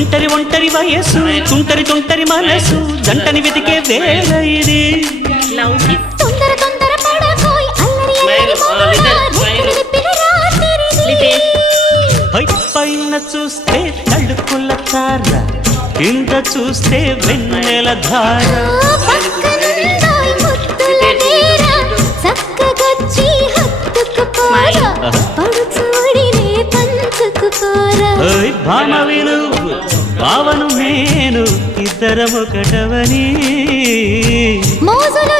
ఒంటరి ఒంటరి వయస్సు తుంటరి తుంటరి మనసు జంటని వెతికే వేళ ఇది తొందర తొందర పడకోయ్ పైన చూస్తే తడుకుల తార కింద చూస్తే వెన్నెల ధార భామ విను భావను నేను ఇద్దరమొకటవని మోజులు